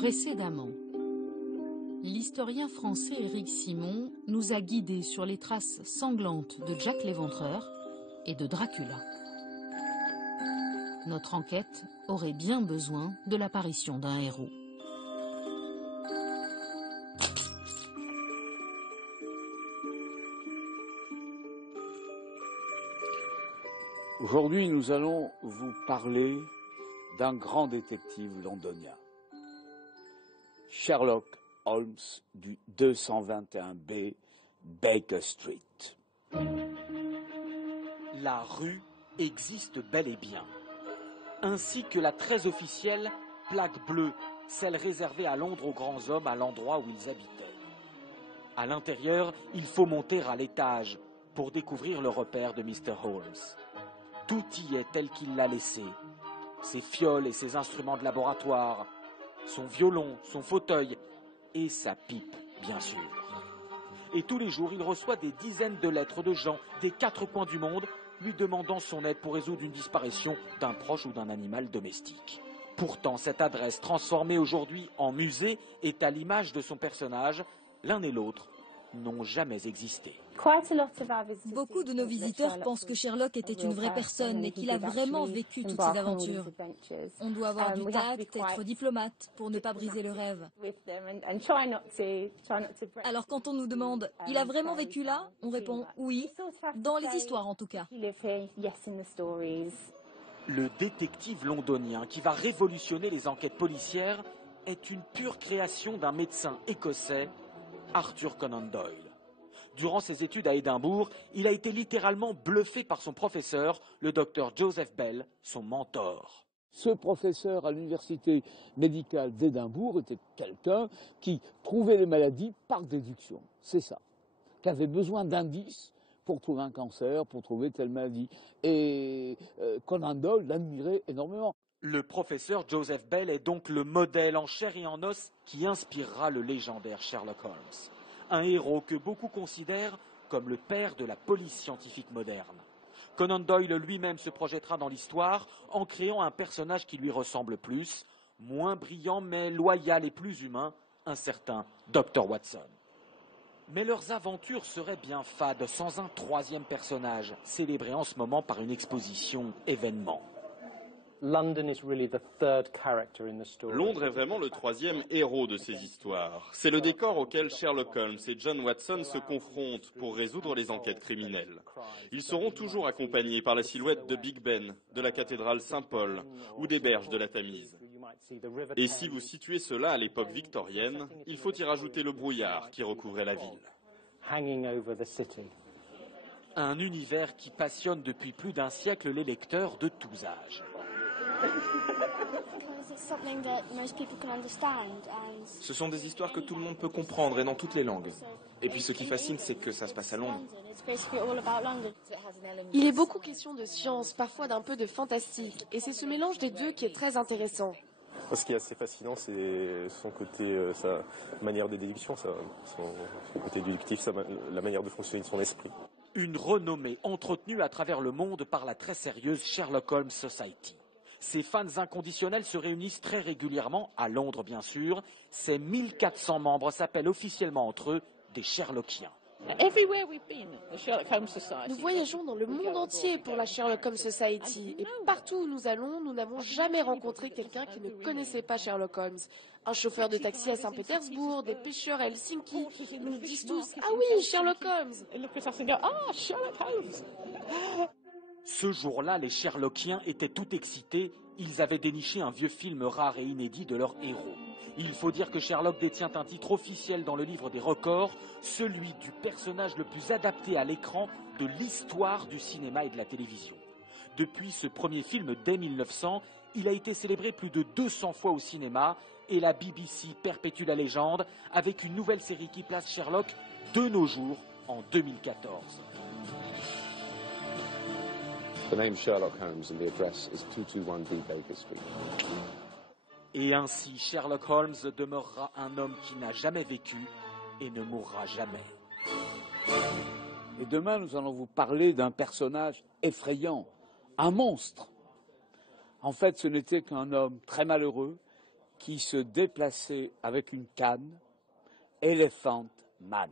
Précédemment, l'historien français Éric Simon nous a guidés sur les traces sanglantes de Jack l'Éventreur et de Dracula. Notre enquête aurait bien besoin de l'apparition d'un héros. Aujourd'hui, nous allons vous parler d'un grand détective londonien, Sherlock Holmes du 221B Baker Street. La rue existe bel et bien, ainsi que la très officielle plaque bleue, celle réservée à Londres aux grands hommes à l'endroit où ils habitaient. À l'intérieur, il faut monter à l'étage pour découvrir le repère de Mr. Holmes. Tout y est tel qu'il l'a laissé. Ses fioles et ses instruments de laboratoire, son violon, son fauteuil et sa pipe, bien sûr. Et tous les jours, il reçoit des dizaines de lettres de gens des quatre coins du monde lui demandant son aide pour résoudre une disparition d'un proche ou d'un animal domestique. Pourtant, cette adresse, transformée aujourd'hui en musée, est à l'image de son personnage. L'un et l'autre n'ont jamais existé. Beaucoup de nos visiteurs pensent que Sherlock était une vraie personne et qu'il a vraiment vécu toutes ces aventures. On doit avoir du tact, être diplomate pour ne pas briser le rêve. Alors quand on nous demande « il a vraiment vécu là ?», on répond « oui », dans les histoires en tout cas. Le détective londonien qui va révolutionner les enquêtes policières est une pure création d'un médecin écossais, Arthur Conan Doyle. Durant ses études à Édimbourg, il a été littéralement bluffé par son professeur, le docteur Joseph Bell, son mentor. Ce professeur à l'université médicale d'Édimbourg était quelqu'un qui trouvait les maladies par déduction. C'est ça. Qui avait besoin d'indices pour trouver un cancer, pour trouver telle maladie. Et Conan Doyle l'admirait énormément. Le professeur Joseph Bell est donc le modèle en chair et en os qui inspirera le légendaire Sherlock Holmes. Un héros que beaucoup considèrent comme le père de la police scientifique moderne. Conan Doyle lui-même se projettera dans l'histoire en créant un personnage qui lui ressemble plus, moins brillant mais loyal et plus humain, un certain Dr. Watson. Mais leurs aventures seraient bien fades sans un troisième personnage, célébré en ce moment par une exposition événement. Londres est vraiment le troisième héros de ces histoires. C'est le décor auquel Sherlock Holmes et John Watson se confrontent pour résoudre les enquêtes criminelles. Ils seront toujours accompagnés par la silhouette de Big Ben, de la cathédrale Saint-Paul ou des berges de la Tamise. Et si vous situez cela à l'époque victorienne, il faut y rajouter le brouillard qui recouvrait la ville. Un univers qui passionne depuis plus d'un siècle les lecteurs de tous âges. Ce sont des histoires que tout le monde peut comprendre et dans toutes les langues. Et puis ce qui fascine, c'est que ça se passe à Londres. Il est beaucoup question de science, parfois d'un peu de fantastique. Et c'est ce mélange des deux qui est très intéressant. Ce qui est assez fascinant, c'est son côté, sa manière de déduction, son côté déductif, la manière de fonctionner de son esprit. Une renommée entretenue à travers le monde par la très sérieuse Sherlock Holmes Society. Ses fans inconditionnels se réunissent très régulièrement, à Londres bien sûr. Ces 1400 membres s'appellent officiellement entre eux des Sherlockiens. Nous voyageons dans le monde entier pour la Sherlock Holmes Society et partout où nous allons, nous n'avons jamais rencontré quelqu'un qui ne connaissait pas Sherlock Holmes. Un chauffeur de taxi à Saint-Pétersbourg, des pêcheurs à Helsinki, ils nous disent tous « Ah oui, Sherlock Holmes !» Ce jour-là, les Sherlockiens étaient tout excités. Ils avaient déniché un vieux film rare et inédit de leur héros. Il faut dire que Sherlock détient un titre officiel dans le livre des records, celui du personnage le plus adapté à l'écran de l'histoire du cinéma et de la télévision. Depuis ce premier film dès 1900, il a été célébré plus de 200 fois au cinéma et la BBC perpétue la légende avec une nouvelle série qui place Sherlock de nos jours en 2014. The name Sherlock Holmes and the address is 221B Baker Street. Et ainsi, Sherlock Holmes demeurera un homme qui n'a jamais vécu et ne mourra jamais. Et demain, nous allons vous parler d'un personnage effrayant, un monstre. En fait, ce n'était qu'un homme très malheureux qui se déplaçait avec une canne, Elephant Man.